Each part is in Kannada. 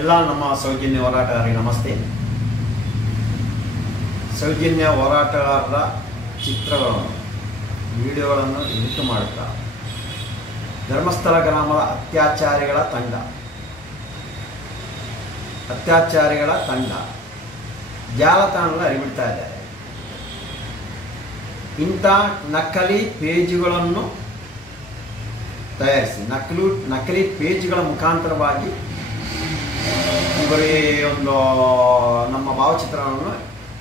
ಎಲ್ಲ ನಮ್ಮ ಸೌಜನ್ಯ ಹೋರಾಟಗಾರರಿಗೆ ನಮಸ್ತೆ. ಸೌಜನ್ಯ ಹೋರಾಟಗಾರರ ಚಿತ್ರಗಳನ್ನು ವಿಡಿಯೋಗಳನ್ನು ಎಡಿಟ್ ಮಾಡುತ್ತಾ ಧರ್ಮಸ್ಥಳ ಗ್ರಾಮದ ಅತ್ಯಾಚಾರಿಗಳ ತಂಡ ಜಾಲತಾಣಗಳು ಹರಿಬಿಡ್ತಾ ಇದ್ದಾರೆ. ಇಂಥ ನಕಲಿ ಪೇಜ್ಗಳನ್ನು ತಯಾರಿಸಿ ನಕಲಿ ಪೇಜ್ಗಳ ಮುಖಾಂತರವಾಗಿ ಬರೀ ಒಂದು ನಮ್ಮ ಭಾವಚಿತ್ರವನ್ನು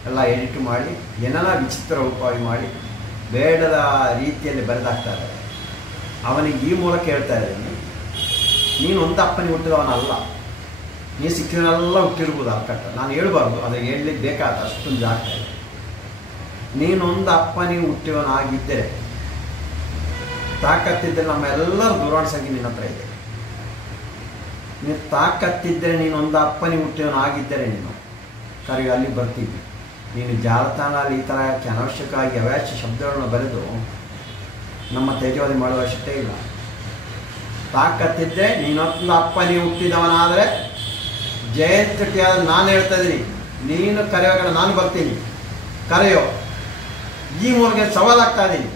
ಎಲ್ಲ ಎಡಿಟ್ ಮಾಡಿ ಏನೆಲ್ಲ ವಿಚಿತ್ರ ರೂಪವಾಗಿ ಮಾಡಿ ಬೇಡದ ರೀತಿಯಲ್ಲಿ ಬರೆದಾಗ್ತಾ ಇದ್ದಾರೆ. ಅವನಿಗೆ ಈ ಮೂಲಕ ಹೇಳ್ತಾ ಇದ್ದೀನಿ, ನೀನು ಒಂದು ಅಪ್ಪನಿಗೆ ಹುಟ್ಟಿದವನಲ್ಲ, ನೀನು ಸಿಕ್ಕಿದನೆಲ್ಲ ಹುಟ್ಟಿರ್ಬೋದು ಅಕ್ಕಟ್ಟ. ನಾನು ಹೇಳ್ಬಾರ್ದು, ಅದು ಹೇಳಲಿಕ್ಕೆ ಬೇಕಾದ ಅಷ್ಟೊಂದು ಜಾಗ್ತಾ ಇದೆ. ನೀನೊಂದು ಅಪ್ಪನಿಗೆ ಹುಟ್ಟಿದವನಾಗಿದ್ದರೆ ತಾಕತ್ತಿದ್ದರೆ ನಮ್ಮೆಲ್ಲರ ದೂರವಾಣಿ ಸಂಖ್ಯೆ ನಿನ್ನ ಹತ್ರ ಇದೆ. ನೀನು ತಾಕತ್ತಿದ್ದರೆ ನೀನೊಂದು ಅಪ್ಪನಿಗೆ ಹುಟ್ಟಿದವನಾಗಿದ್ದರೆ ನೀನು ಕರೆಗೆ ಅಲ್ಲಿ ಬರ್ತೀವಿ. ನೀನು ಜಾಲತಾಣದಲ್ಲಿ ಈ ಥರ ಅನಾವಶ್ಯಕವಾಗಿ ಅವ್ಯಾಚ್ಯ ಶಬ್ದಗಳನ್ನು ಬರೆದು ನಮ್ಮ ತೇಜವಾದಿ ಮಾಡುವ ಅವಶ್ಯಕತೆ ಇಲ್ಲ. ತಾಕತ್ತಿದ್ದರೆ ನೀನೊಂದು ಅಪ್ಪನಿಗೆ ಹುಟ್ಟಿದವನಾದರೆ ಜಯಂತಿಯಾದ ನಾನು ಹೇಳ್ತಾ ಇದ್ದೀನಿ, ನೀನು ಕರೆಯುವಾಗ ನಾನು ಬರ್ತೀನಿ, ಕರೆಯೋ. ಈ ಮೂಲಕ ಸವಾಲಾಗ್ತಾ ಇದ್ದೀನಿ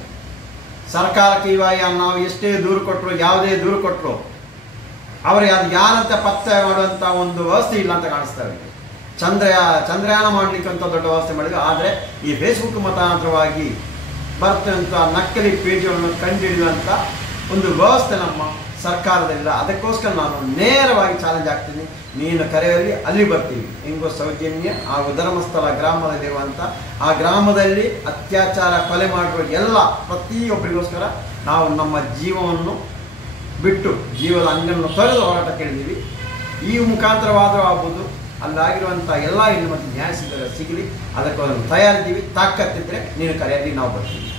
ಸರ್ಕಾರಕ್ಕೆ. ಇವಾಗ ನಾವು ಎಷ್ಟೇ ದೂರು ಕೊಟ್ಟರು, ಯಾವುದೇ ದೂರು ಕೊಟ್ಟರು ಅವರಿಗೆ ಅದು ಯಾರಂತ ಪತ್ತೆ ಮಾಡುವಂಥ ಒಂದು ವ್ಯವಸ್ಥೆ ಇಲ್ಲ ಅಂತ ಕಾಣಿಸ್ತಾ ಇದೆ. ಚಂದ್ರಯಾನ ಮಾಡಲಿಕ್ಕಂತ ದೊಡ್ಡ ವ್ಯವಸ್ಥೆ ಮಾಡಿದ್ರು. ಆದರೆ ಈ ಫೇಸ್ಬುಕ್ ಮುಖಾಂತರವಾಗಿ ಬರ್ತಂಥ ನಕಲಿ ಪೇಜ್ಗಳನ್ನು ಕಂಡುಹಿಡಿಯುವಂಥ ಒಂದು ವ್ಯವಸ್ಥೆ ನಮ್ಮ ಸರ್ಕಾರದಲ್ಲಿಲ್ಲ. ಅದಕ್ಕೋಸ್ಕರ ನಾನು ನೇರವಾಗಿ ಚಾಲೆಂಜ್ ಆಗ್ತೀನಿ, ನೀನು ಕರೆಯಲ್ಲಿ ಅಲ್ಲಿ ಬರ್ತೀವಿ. ಹೆಂಗೋ ಸೌಜನ್ಯ ಹಾಗೂ ಧರ್ಮಸ್ಥಳ ಗ್ರಾಮದಲ್ಲಿರುವಂಥ ಆ ಗ್ರಾಮದಲ್ಲಿ ಅತ್ಯಾಚಾರ ಕೊಲೆ ಮಾಡುವ ಎಲ್ಲ ಪ್ರತಿಯೊಬ್ಬರಿಗೋಸ್ಕರ ನಾವು ನಮ್ಮ ಜೀವವನ್ನು ಬಿಟ್ಟು ಜೀವದ ಅಂಗನ್ನು ತೊರೆದು ಹೋರಾಟ ಕೇಳಿದ್ದೀವಿ. ಈ ಮುಖಾಂತರವಾದರೂ ಆಗ್ಬೋದು, ಅಲ್ಲಾಗಿರುವಂಥ ಎಲ್ಲ ಹೆಣ್ಣು ಮತ್ತು ನ್ಯಾಯ ಸಿಗಲಿ, ಅದಕ್ಕೋಸ್ಕರ ತಯಾರಿದ್ದೀವಿ. ತಾಕತ್ತಿದ್ದರೆ ನೀನು ಕರೆಯಲ್ಲಿ ನಾವು ಬರ್ತೀವಿ.